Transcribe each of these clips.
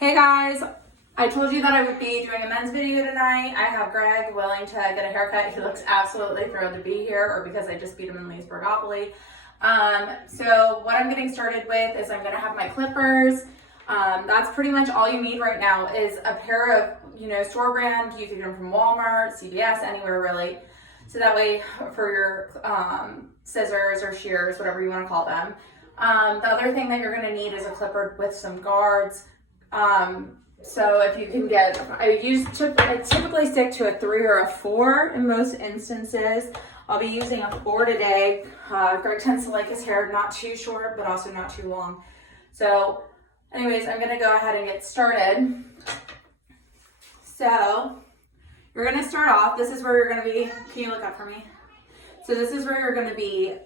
Hey guys, I told you that I would be doing a men's video tonight. I have Greg willing to get a haircut. He looks absolutely thrilled to be here, or because I just beat him in Leesburgopoly. So what I'm getting started with is I'm gonna have my clippers. That's pretty much all you need right now is a pair of, store brand. You can get them from Walmart, CVS, anywhere really. So that way for your scissors or shears, whatever you wanna call them. The other thing that you're gonna need is a clipper with some guards. So if you can get, I typically stick to a 3 or a 4 in most instances. I'll be using a 4 today. Greg tends to like his hair not too short, but also not too long. So anyways, I'm gonna go ahead and get started. So you're gonna start off, this is where you're gonna be, can you look up for me? So this is where you're gonna be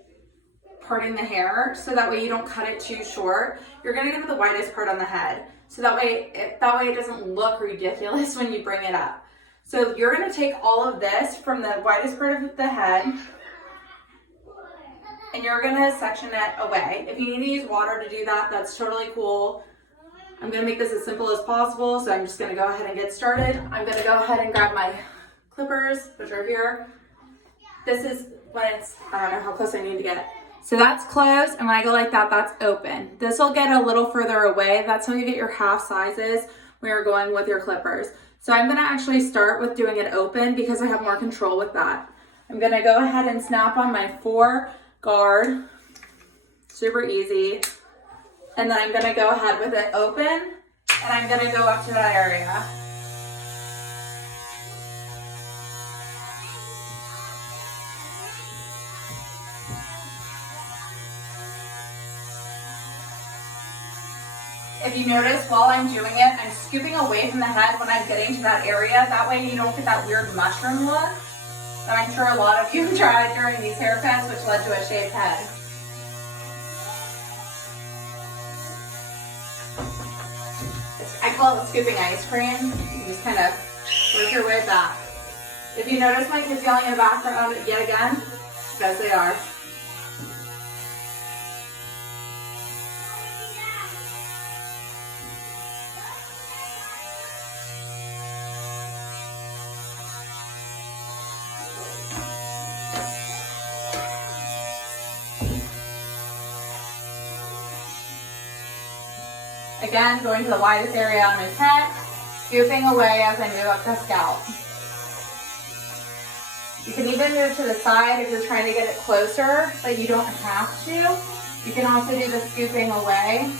parting the hair, so that way you don't cut it too short. You're gonna get the widest part on the head, so that way it doesn't look ridiculous when you bring it up. So you're gonna take all of this from the widest part of the head, and you're gonna section it away. If you need to use water to do that, that's totally cool. I'm gonna make this as simple as possible, so I'm just gonna go ahead and get started. I'm gonna go ahead and grab my clippers, which are here. This is when it's, I don't know how close I need to get. So that's closed, and when I go like that, that's open. This will get a little further away. That's how you get your half sizes when you're going with your clippers. So I'm gonna actually start with doing it open because I have more control with that. I'm gonna go ahead and snap on my 4 guard, super easy. And then I'm gonna go ahead with it open, and I'm gonna go up to that area. If you notice, while I'm doing it, I'm scooping away from the head when I'm getting to that area. That way you don't get that weird mushroom look that I'm sure a lot of you tried during these haircuts, which led to a shaved head. I call it scooping ice cream. You just kind of work your way back. If you notice my kids yelling in the background yet again, because they are. Again, going to the widest area on his head, scooping away as I move up the scalp. You can even move to the side if you're trying to get it closer, but you don't have to. You can also do the scooping away,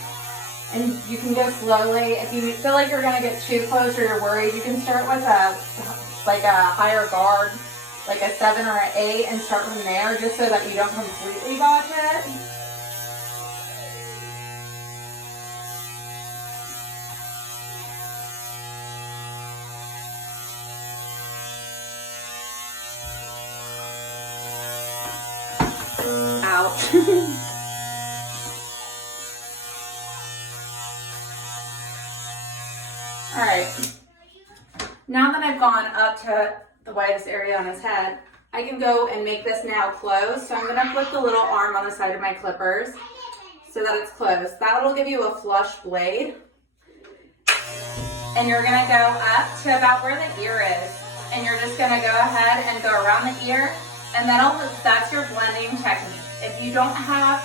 and you can go slowly. If you feel like you're gonna get too close or you're worried, you can start with a higher guard, like a 7 or an 8, and start from there just so that you don't completely dodge it. Ouch. All right, now that I've gone up to the widest area on his head, I can go and make this now closed. So I'm gonna flip the little arm on the side of my clippers so that it's closed. That'll give you a flush blade. And you're gonna go up to about where the ear is. And you're just gonna go ahead and go around the ear, and that's your blending technique. If you don't have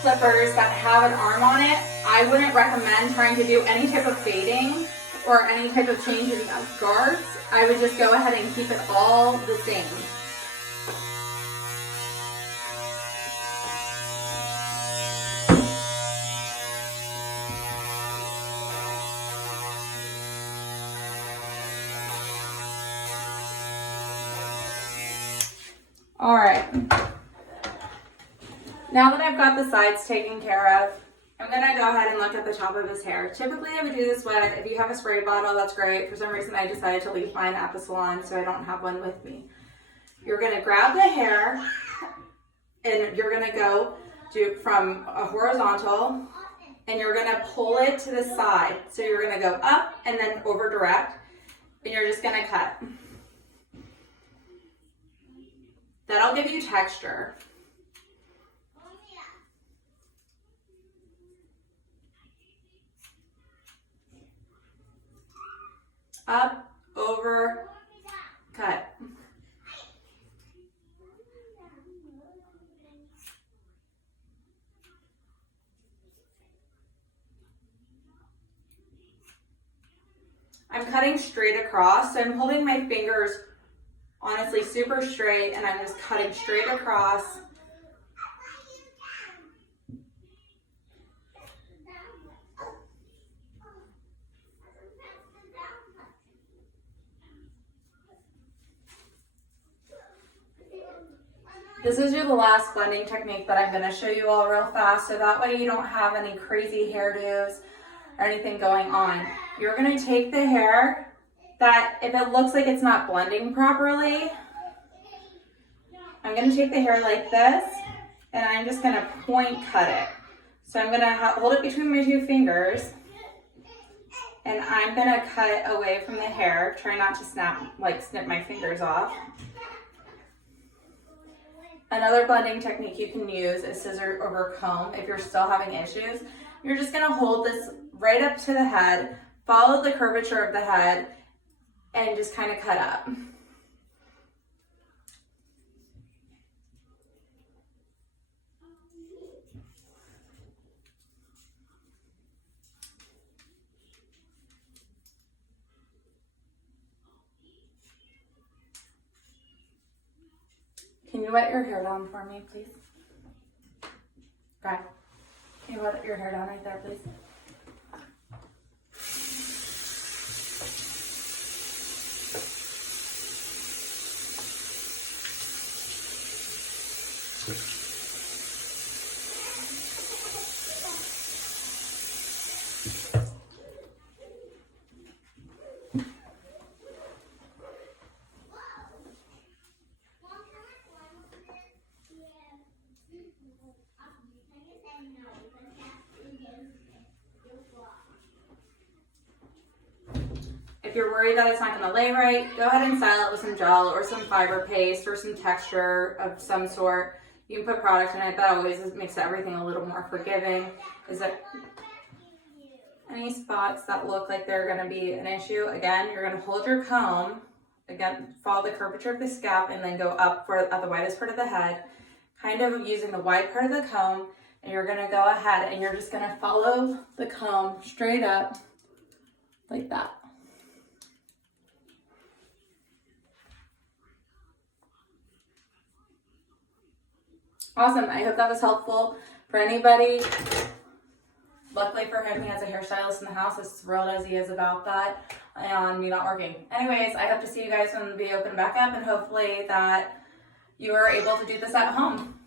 clippers that have an arm on it, I wouldn't recommend trying to do any type of fading or any type of changing of guards. I would just go ahead and keep it all the same. All right. Now that I've got the sides taken care of, I'm gonna go ahead and look at the top of his hair. Typically I would do this wet. If you have a spray bottle, that's great. For some reason I decided to leave mine at the salon, so I don't have one with me. You're gonna grab the hair, and you're gonna go from a horizontal, and you're gonna pull it to the side. So you're gonna go up and then over direct, and you're just gonna cut. That'll give you texture. up, over, cut. I'm cutting straight across, so I'm holding my fingers honestly super straight, and I'm just cutting straight across. This is the last blending technique that I'm going to show you all real fast, so that way you don't have any crazy hairdos or anything going on. You're going to take the hair that, if it looks like it's not blending properly, I'm going to take the hair like this, and I'm just going to point cut it. So I'm going to hold it between my two fingers, and I'm going to cut away from the hair. Try not to snip my fingers off. Another blending technique you can use is scissor over comb if you're still having issues. You're just going to hold this right up to the head, follow the curvature of the head, and just kind of cut up. Can you wet your hair down for me, please? Okay. Can you wet your hair down right there, please? If you're worried that it's not going to lay right, go ahead and style it with some gel or some fiber paste or some texture of some sort. You can put product in it. That always makes everything a little more forgiving. Is that any spots that look like they're going to be an issue? Again, you're going to hold your comb. Again, follow the curvature of the scalp and then go up at the widest part of the head, kind of using the wide part of the comb. And you're going to go ahead and you're just going to follow the comb straight up like that. Awesome. I hope that was helpful for anybody. Luckily for him, he has a hairstylist in the house, as thrilled as he is about that and me not working. Anyways, I hope to see you guys when the video open back up, and hopefully that you are able to do this at home.